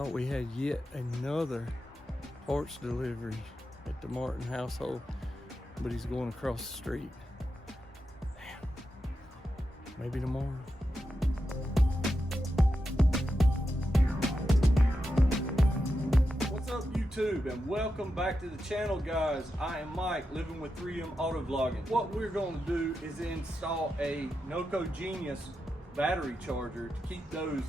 Thought we had yet another parts delivery at the Martin household, but he's going across the street. Damn. Maybe tomorrow. What's up, YouTube, and welcome back to the channel, guys. I am Mike, living with 3M Auto Vlogging. What we're going to do is install a Noco Genius battery charger to keep those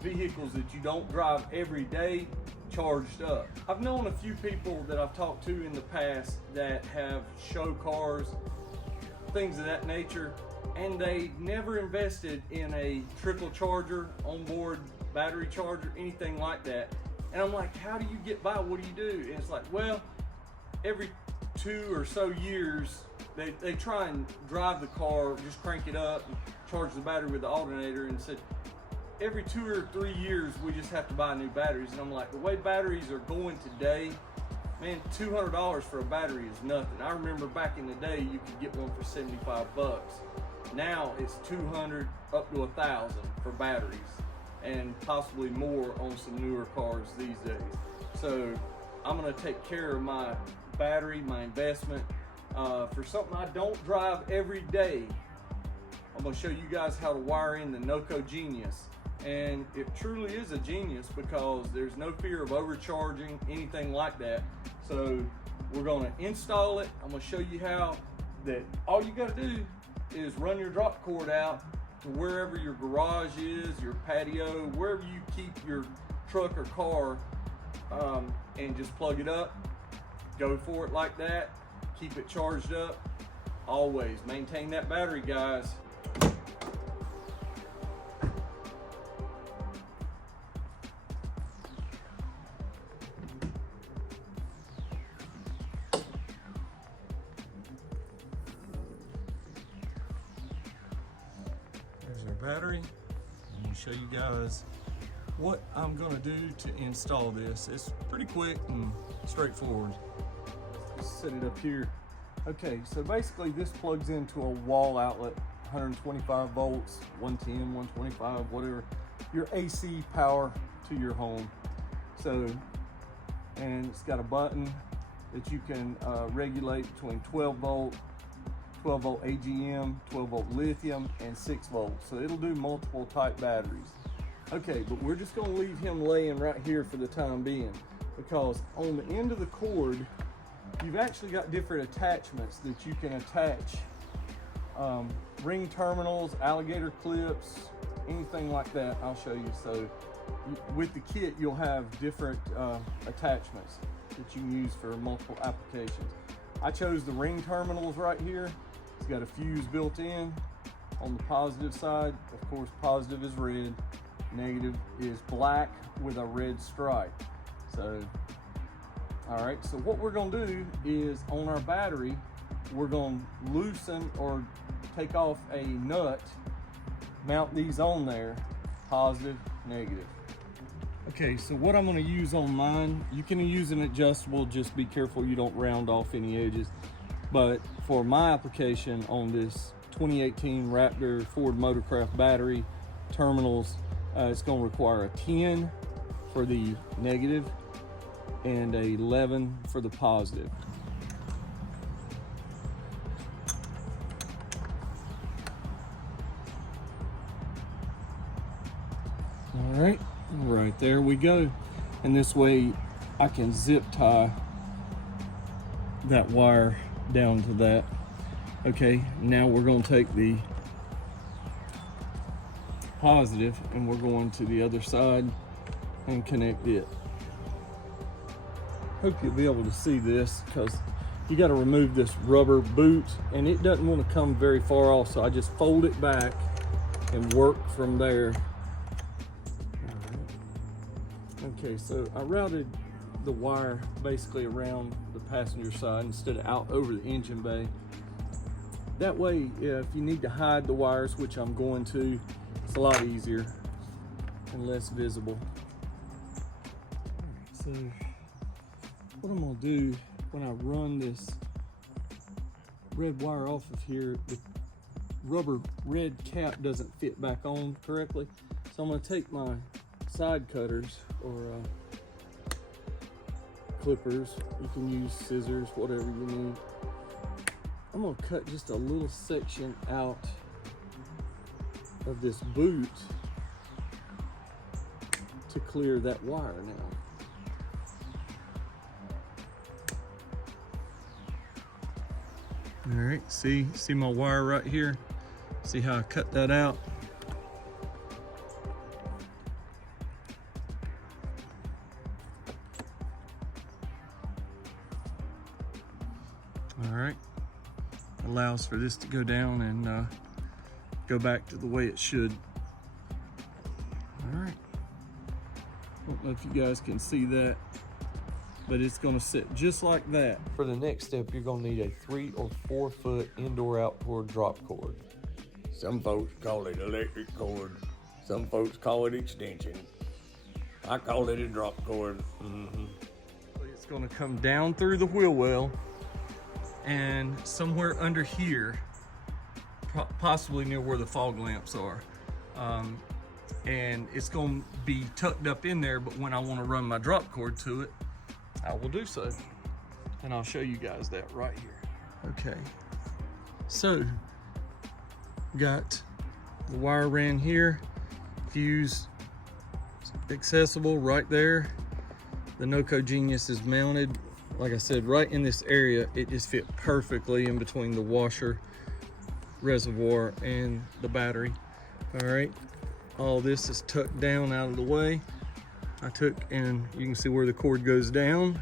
vehicles that you don't drive every day charged up. I've known a few people that I've talked to in the past that have show cars, things of that nature, and they never invested in a trickle charger, onboard battery charger, anything like that. And I'm like, how do you get by? What do you do? And it's like, well, every 2 or so years, they try and drive the car, just crank it up and charge the battery with the alternator, and said, every 2 or 3 years, we just have to buy new batteries. And I'm like, the way batteries are going today, man, $200 for a battery is nothing. I remember back in the day, you could get one for 75 bucks. Now it's 200 up to 1,000 for batteries, and possibly more on some newer cars these days. So I'm gonna take care of my battery, my investment, for something I don't drive every day. I'm gonna show you guys how to wire in the Noco Genius. And it truly is a genius because there's no fear of overcharging, anything like that. So we're gonna install it. I'm gonna show you how that all you gotta do is run your drop cord out to wherever your garage is, your patio, wherever you keep your truck or car, and just plug it up, go for it like that, keep it charged up. Always maintain that battery, guys. There's our battery. I'm going to show you guys what I'm going to do to install this. It's pretty quick and straightforward. Just set it up here. Okay, so basically this plugs into a wall outlet, 125 volts, 110, 125, whatever, your AC power to your home. So, and it's got a button that you can regulate between 12 volt AGM, 12 volt lithium, and 6 volts. So it'll do multiple type batteries. Okay, but we're just gonna leave him laying right here for the time being, because on the end of the cord, you've actually got different attachments that you can attach. Ring terminals, alligator clips, anything like that, I'll show you. So with the kit, you'll have different attachments that you can use for multiple applications. I chose the ring terminals right here. It's got a fuse built in on the positive side. Of course, positive is red, negative is black with a red stripe. So, all right, so what we're gonna do is on our battery, we're gonna loosen or take off a nut, mount these on there, positive, negative. Okay, so what I'm gonna use on mine, you can use an adjustable, just be careful you don't round off any edges. But for my application on this 2018 Raptor Ford Motorcraft battery terminals, it's gonna require a 10 for the negative and a 11 for the positive. All right. Right, there we go. And this way I can zip tie that wire down to that. Okay, now we're going to take the positive and we're going to the other side and connect it. Hope you'll be able to see this, because you got to remove this rubber boot and it doesn't want to come very far off, so I just fold it back and work from there. Okay, so I routed the wire basically around the passenger side instead of out over the engine bay. That way, if you need to hide the wires, which I'm going to, it's a lot easier and less visible. So what I'm gonna do when I run this red wire off of here, the rubber red cap doesn't fit back on correctly. So I'm gonna take my side cutters or clippers. You can use scissors, whatever you need. I'm gonna cut just a little section out of this boot to clear that wire now. All right, see my wire right here? See how I cut that out? All right, allows for this to go down and go back to the way it should. All right, I don't know if you guys can see that, but it's gonna sit just like that. For the next step, you're gonna need a 3 or 4 foot indoor-outdoor drop cord. Some folks call it electric cord. Some folks call it extension. I call it a drop cord. It's gonna come down through the wheel well and somewhere under here, possibly near where the fog lamps are. And it's gonna be tucked up in there, but when I wanna run my drop cord to it, I will do so. And I'll show you guys that right here. Okay, so got the wire ran here, fuse accessible right there. The Noco Genius is mounted, like I said, right in this area. It just fit perfectly in between the washer, reservoir, and the battery. All right, all this is tucked down out of the way. I took, and you can see where the cord goes down.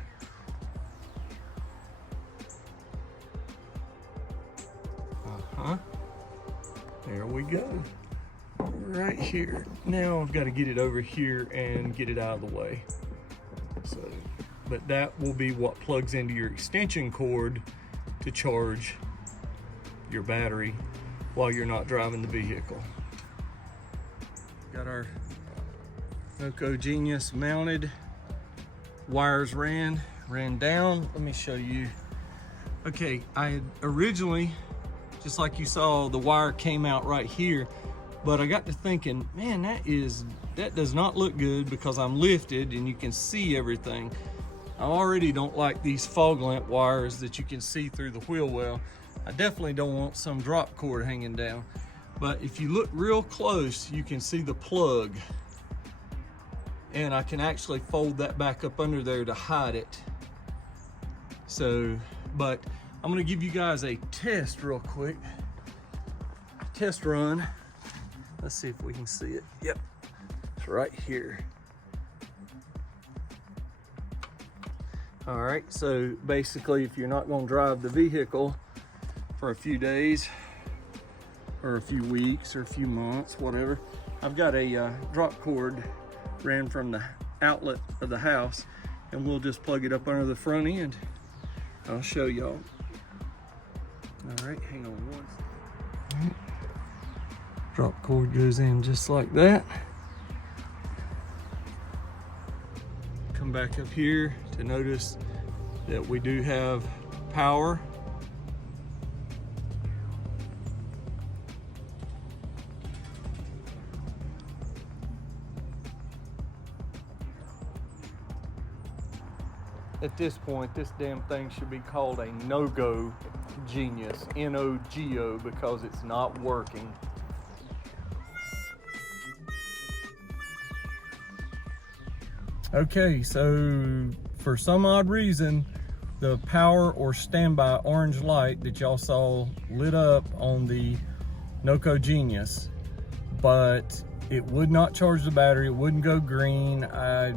There we go, right here. Now I've got to get it over here and get it out of the way. So, but that will be what plugs into your extension cord to charge your battery while you're not driving the vehicle. Got our Noco Genius mounted, wires ran down. Let me show you. Okay, I had originally, just like you saw, the wire came out right here, but I got to thinking, man, that does not look good because I'm lifted and you can see everything. I already don't like these fog lamp wires that you can see through the wheel well. I definitely don't want some drop cord hanging down. But if you look real close, you can see the plug. And I can actually fold that back up under there to hide it. So, but I'm gonna give you guys a test real quick. Test run. Let's see if we can see it. Yep, it's right here. All right, so basically if you're not gonna drive the vehicle for a few days or a few weeks or a few months, whatever, I've got a drop cord ran from the outlet of the house, and we'll just plug it up under the front end. I'll show y'all. All right, hang on one second. Drop cord goes in just like that. Come back up here to notice that we do have power. At this point, this damn thing should be called a No-Go Genius, N-O-G-O, because it's not working. Okay, so for some odd reason, the power or standby orange light that y'all saw lit up on the Noco Genius, but it would not charge the battery, it wouldn't go green. I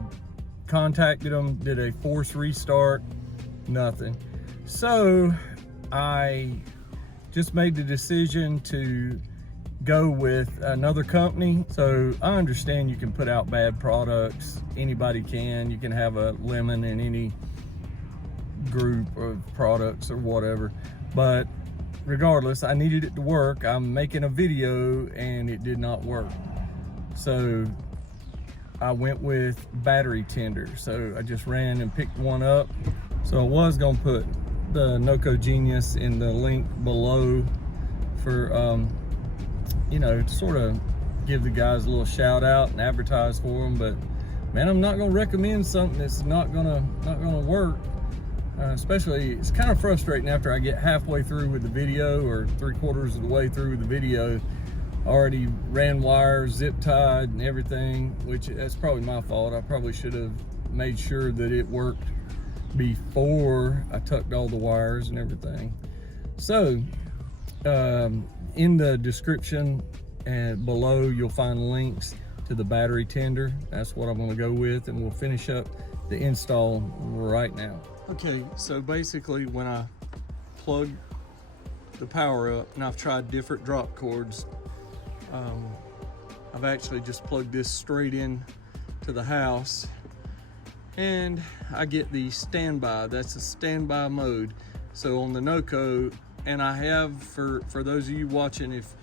contacted them, did a force restart, nothing. So I just made the decision to go with another company. So I understand you can put out bad products, anybody can. You can have a lemon in any group of products or whatever, but regardless, I needed it to work. I'm making a video and it did not work. So I went with battery tender. So I just ran and picked one up. So I was gonna put the Noco Genius in the link below for, you know, to sort of give the guys a little shout out and advertise for them, but man, I'm not gonna recommend something that's not gonna work. Especially, it's kind of frustrating after I get halfway through with the video or 3/4 of the way through with the video. Already ran wires, zip tied and everything, which that's probably my fault. I probably should have made sure that it worked before I tucked all the wires and everything. So in the description and below, you'll find links to the battery tender. That's what I'm going to go with, and we'll finish up the install right now. Okay, so basically when I plug the power up, and I've tried different drop cords, I've actually just plugged this straight in to the house, and I get the standby. That's a standby mode. So on the Noco, and I have, for those of you watching, if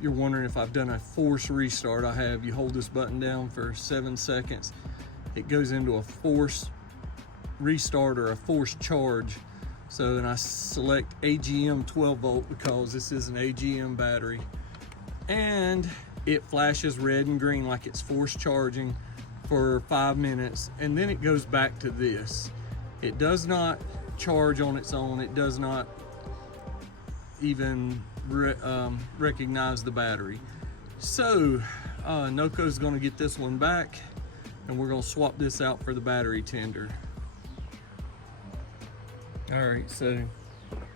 you're wondering if I've done a force restart, I have. You hold this button down for 7 seconds, it goes into a force restart or a force charge. So, and I select AGM 12 volt because this is an AGM battery, and it flashes red and green like it's force charging for 5 minutes, and then it goes back to this. It does not charge on its own. It does not even recognize the battery. So Noco's going to get this one back, and we're going to swap this out for the battery tender. All right, so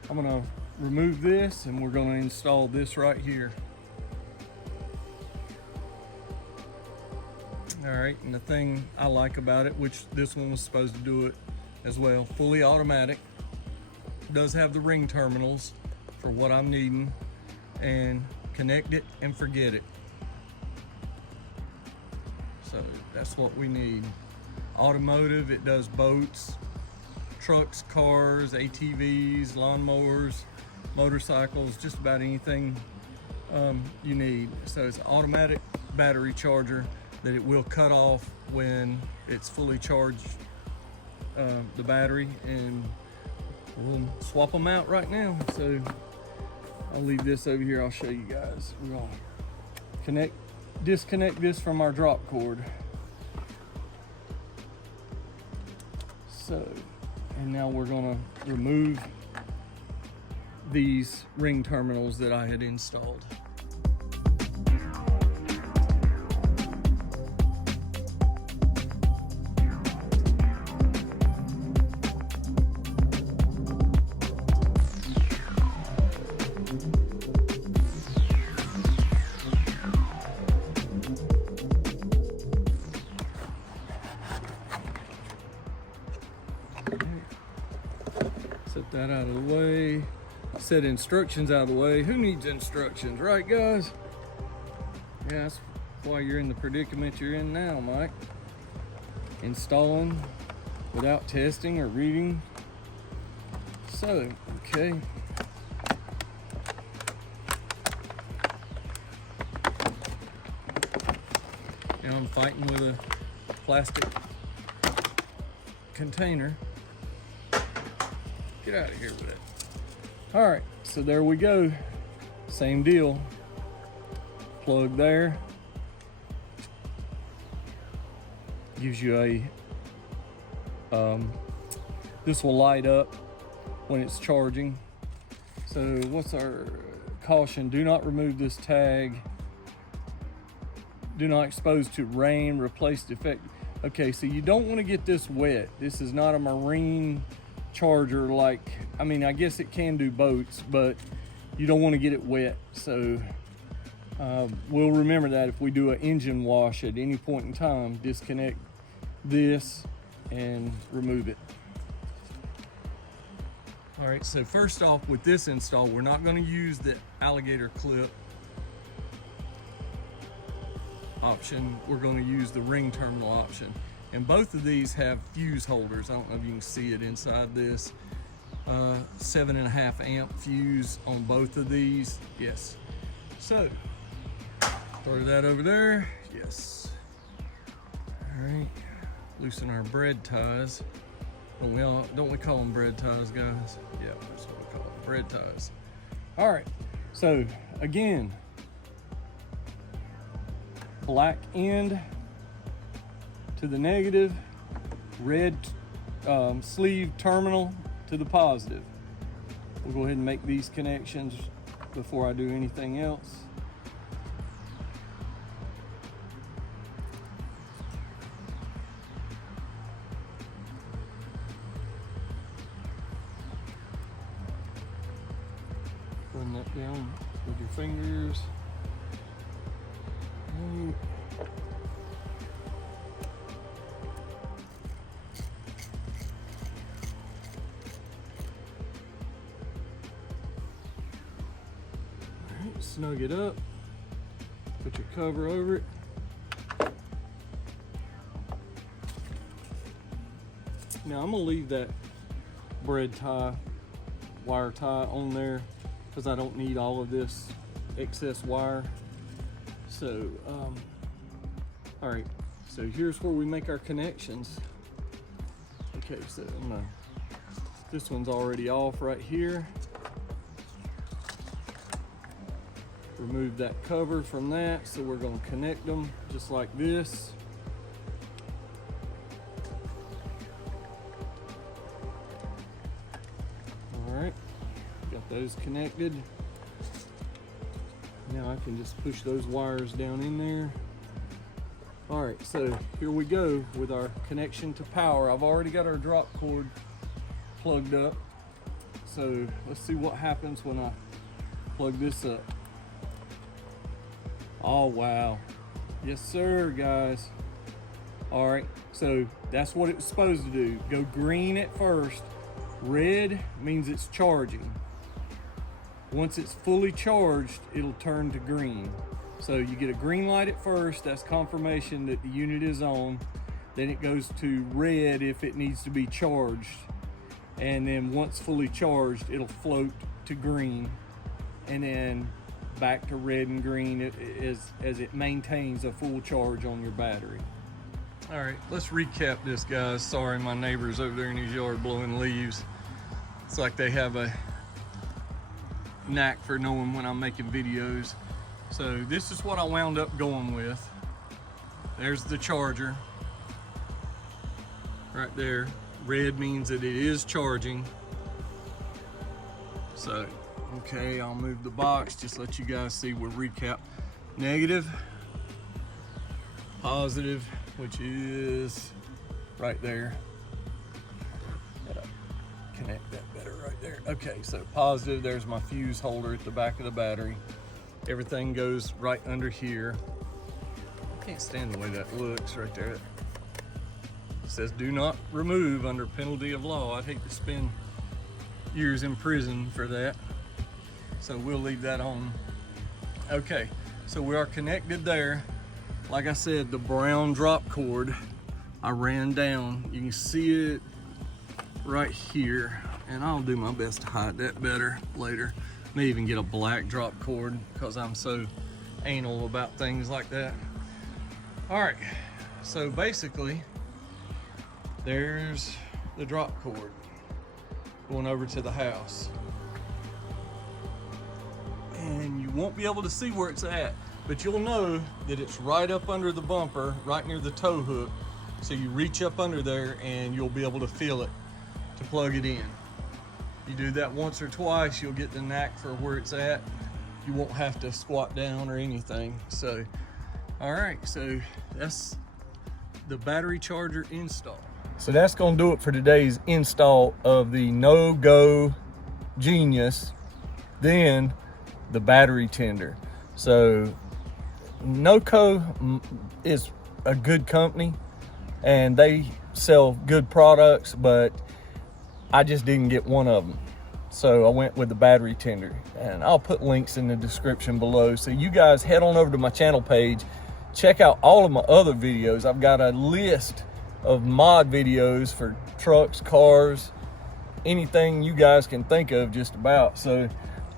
I'm going to remove this, and we're going to install this right here. All right, and the thing I like about it, which this one was supposed to do it as well, fully automatic, does have the ring terminals for what I'm needing, and connect it and forget it. So that's what we need. Automotive, it does boats, trucks, cars, ATVs, lawnmowers, motorcycles, just about anything you need. So it's an automatic battery charger that it will cut off when it's fully charged, the battery, and we'll swap them out right now. So I'll leave this over here. I'll show you guys. We're gonna disconnect this from our drop cord. So, and now we're gonna remove these ring terminals that I had installed. Set that out of the way. Set instructions out of the way. Who needs instructions, right guys? Yeah, that's why you're in the predicament you're in now, Mike. Installing without testing or reading. So, okay. Now I'm fighting with a plastic container. Get out of here with it. All right, so there we go. Same deal. Plug there. Gives you a, this will light up when it's charging. So what's our caution? Do not remove this tag. Do not expose to rain, replace defect. Okay, so you don't want to get this wet. This is not a marine charger, like, I mean, I guess it can do boats, but you don't want to get it wet. So we'll remember that if we do an engine wash at any point in time. Disconnect this and remove it. All right, so first off, with this install, we're not going to use the alligator clip option. We're going to use the ring terminal option. And both of these have fuse holders. I don't know if you can see it inside this. 7.5 amp fuse on both of these. Yes. So, throw that over there. Yes. All right. Loosen our bread ties. Don't we call them bread ties, guys? Yeah, that's what we call them, bread ties. All right. So, again, black end to the negative, red sleeve terminal to the positive. We'll go ahead and make these connections before I do anything else. Run that down with your fingers. Alright, snug it up. Put your cover over it. Now I'm gonna leave that bread tie, wire tie on there because I don't need all of this excess wire. So, all right, so here's where we make our connections. Okay, so this one's already off right here. Remove that cover from that, so we're gonna connect them just like this. All right, got those connected. Now I can just push those wires down in there. All right, so here we go with our connection to power. I've already got our drop cord plugged up. So let's see what happens when I plug this up. Oh, wow. Yes, sir, guys. All right, so that's what it was supposed to do. Go green at first. Red means it's charging. Once it's fully charged, it'll turn to green. So you get a green light at first, that's confirmation that the unit is on. Then it goes to red if it needs to be charged. And then once fully charged, it'll float to green. And then back to red and green as it maintains a full charge on your battery. All right, let's recap this, guys. Sorry, my neighbor's over there in his yard blowing leaves. It's like they have a knack for knowing when I'm making videos. So this is what I wound up going with. There's the charger right there. Red means that it is charging. So, okay, I'll move the box, just let you guys see. We'll recap. Negative, positive, which is right there. Gotta connect that better right there. Okay, so positive, there's my fuse holder at the back of the battery. Everything goes right under here. I can't stand the way that looks right there. It says do not remove under penalty of law. I'd hate to spend years in prison for that. So we'll leave that on. Okay, so we are connected there. Like I said, the brown drop cord I ran down. You can see it right here, and I'll do my best to hide that better later. May even get a black drop cord because I'm so anal about things like that. All right, so basically there's the drop cord going over to the house. And you won't be able to see where it's at, but you'll know that it's right up under the bumper, right near the tow hook. So you reach up under there and you'll be able to feel it to plug it in. You do that once or twice, you'll get the knack for where it's at. You won't have to squat down or anything. So, all right, so that's the battery charger install. So that's gonna do it for today's install of the No-Go Genius, then the battery tender. So NOCO is a good company and they sell good products, but I just didn't get one of them. So I went with the battery tender, and I'll put links in the description below. So you guys head on over to my channel page, check out all of my other videos. I've got a list of mod videos for trucks, cars, anything you guys can think of just about. So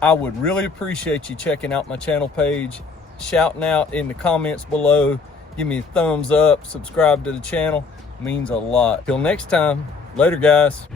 I would really appreciate you checking out my channel page, shouting out in the comments below, give me a thumbs up, subscribe to the channel, it means a lot. Till next time, later guys.